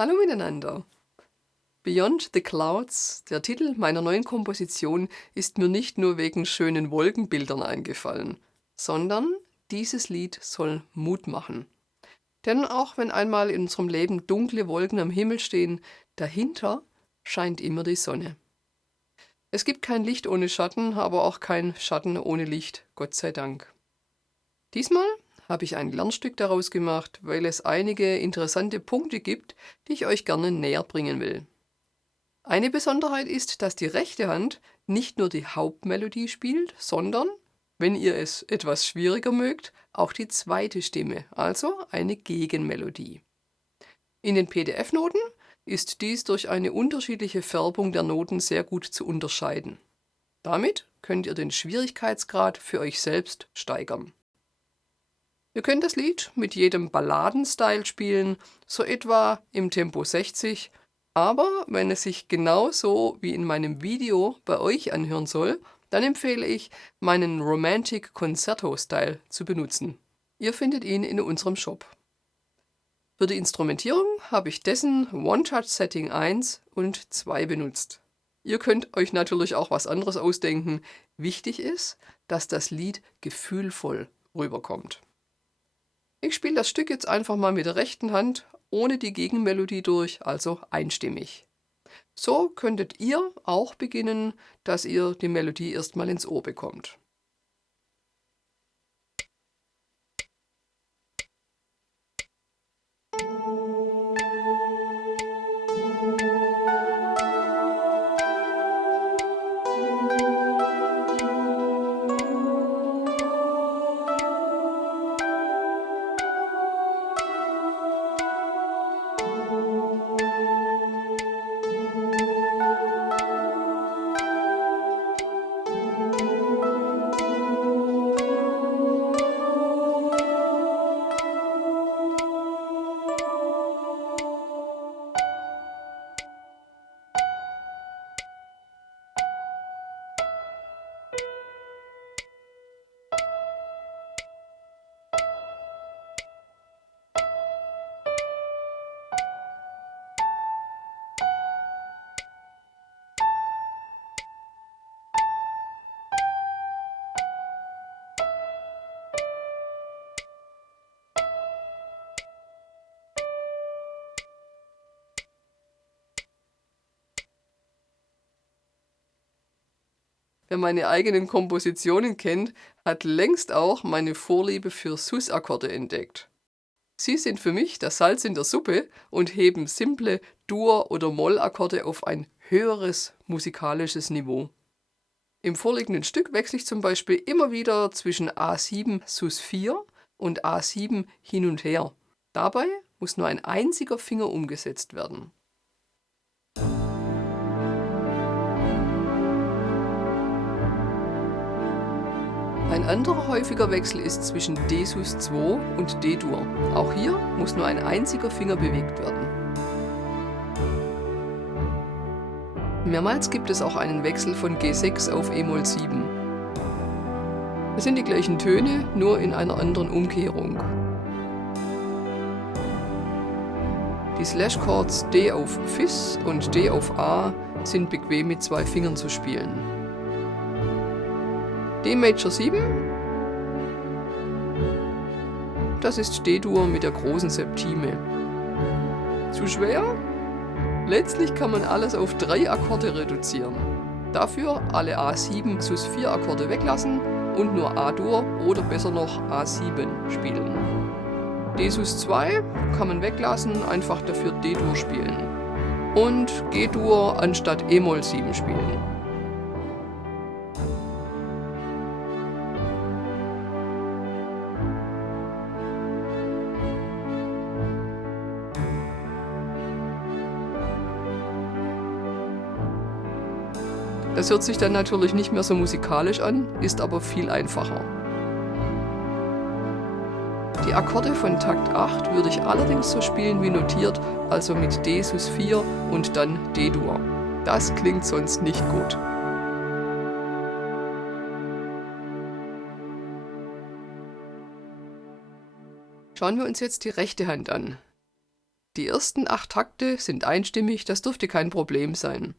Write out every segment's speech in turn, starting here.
Hallo miteinander. Beyond the Clouds, der Titel meiner neuen Komposition, ist mir nicht nur wegen schönen Wolkenbildern eingefallen, sondern dieses Lied soll Mut machen. Denn auch wenn einmal in unserem Leben dunkle Wolken am Himmel stehen, dahinter scheint immer die Sonne. Es gibt kein Licht ohne Schatten, aber auch kein Schatten ohne Licht, Gott sei Dank. Diesmal habe ich ein Lernstück daraus gemacht, weil es einige interessante Punkte gibt, die ich euch gerne näher bringen will. Eine Besonderheit ist, dass die rechte Hand nicht nur die Hauptmelodie spielt, sondern, wenn ihr es etwas schwieriger mögt, auch die zweite Stimme, also eine Gegenmelodie. In den PDF-Noten ist dies durch eine unterschiedliche Färbung der Noten sehr gut zu unterscheiden. Damit könnt ihr den Schwierigkeitsgrad für euch selbst steigern. Ihr könnt das Lied mit jedem Balladen-Style spielen, so etwa im Tempo 60, aber wenn es sich genauso wie in meinem Video bei euch anhören soll, dann empfehle ich, meinen Romantic Concerto-Style zu benutzen. Ihr findet ihn in unserem Shop. Für die Instrumentierung habe ich dessen One-Touch-Setting 1 und 2 benutzt. Ihr könnt euch natürlich auch was anderes ausdenken. Wichtig ist, dass das Lied gefühlvoll rüberkommt. Ich spiele das Stück jetzt einfach mal mit der rechten Hand ohne die Gegenmelodie durch, also einstimmig. So könntet ihr auch beginnen, dass ihr die Melodie erstmal ins Ohr bekommt. Wer meine eigenen Kompositionen kennt, hat längst auch meine Vorliebe für Sus-Akkorde entdeckt. Sie sind für mich das Salz in der Suppe und heben simple Dur- oder Moll-Akkorde auf ein höheres musikalisches Niveau. Im vorliegenden Stück wechsle ich zum Beispiel immer wieder zwischen A7 Sus 4 und A7 hin und her. Dabei muss nur ein einziger Finger umgesetzt werden. Ein anderer häufiger Wechsel ist zwischen D Sus 2 und D-Dur. Auch hier muss nur ein einziger Finger bewegt werden. Mehrmals gibt es auch einen Wechsel von G6 auf e-Moll 7. Es sind die gleichen Töne, nur in einer anderen Umkehrung. Die Slash-Chords D auf Fis und D auf A sind bequem mit 2 Fingern zu spielen. D Major 7, das ist D-Dur mit der großen Septime. Zu schwer? Letztlich kann man alles auf 3 Akkorde reduzieren. Dafür alle A7 Sus 4 Akkorde weglassen und nur A-Dur oder besser noch A7 spielen. D Sus 2 kann man weglassen, einfach dafür D-Dur spielen. Und G-Dur anstatt e-Moll 7 spielen. Das hört sich dann natürlich nicht mehr so musikalisch an, ist aber viel einfacher. Die Akkorde von Takt 8 würde ich allerdings so spielen wie notiert, also mit D Sus 4 und dann D-Dur. Das klingt sonst nicht gut. Schauen wir uns jetzt die rechte Hand an. Die ersten 8 Takte sind einstimmig, das dürfte kein Problem sein.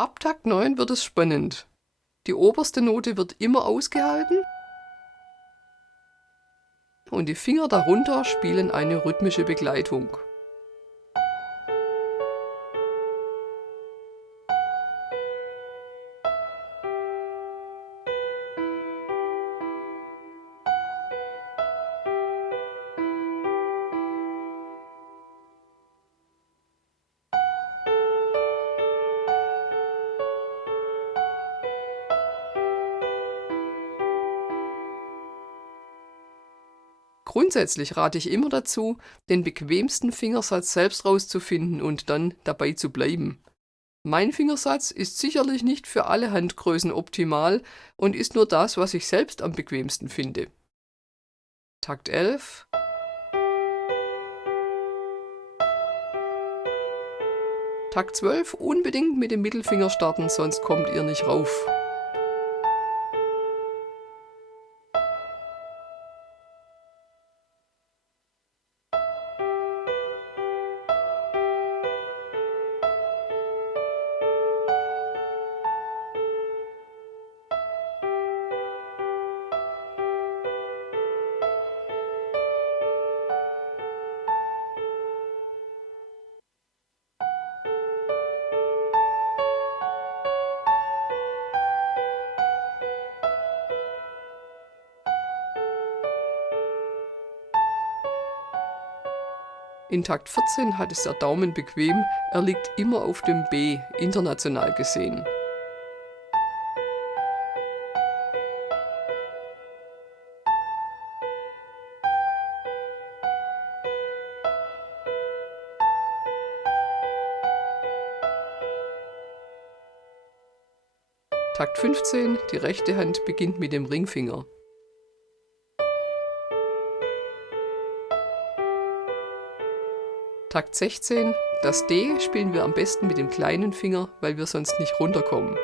Ab Takt 9 wird es spannend. Die oberste Note wird immer ausgehalten und die Finger darunter spielen eine rhythmische Begleitung. Grundsätzlich rate ich immer dazu, den bequemsten Fingersatz selbst rauszufinden und dann dabei zu bleiben. Mein Fingersatz ist sicherlich nicht für alle Handgrößen optimal und ist nur das, was ich selbst am bequemsten finde. Takt 11. Takt 12 unbedingt mit dem Mittelfinger starten, sonst kommt ihr nicht rauf. In Takt 14 hat es der Daumen bequem, er liegt immer auf dem B, international gesehen. Takt 15, die rechte Hand beginnt mit dem Ringfinger. Takt 16, das D spielen wir am besten mit dem kleinen Finger, weil wir sonst nicht runterkommen.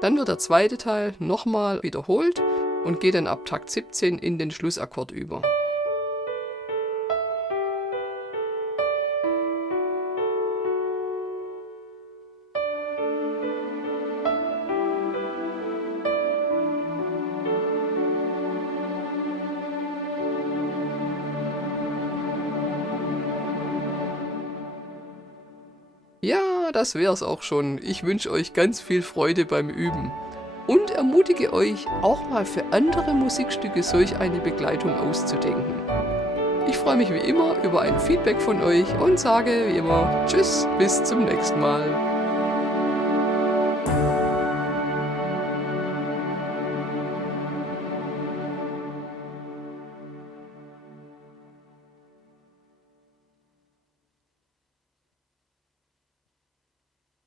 Dann wird der zweite Teil nochmal wiederholt und geht dann ab Takt 17 in den Schlussakkord über. Ja, das wär's auch schon. Ich wünsche euch ganz viel Freude beim Üben. Und ermutige euch, auch mal für andere Musikstücke solch eine Begleitung auszudenken. Ich freue mich wie immer über ein Feedback von euch und sage wie immer Tschüss, bis zum nächsten Mal.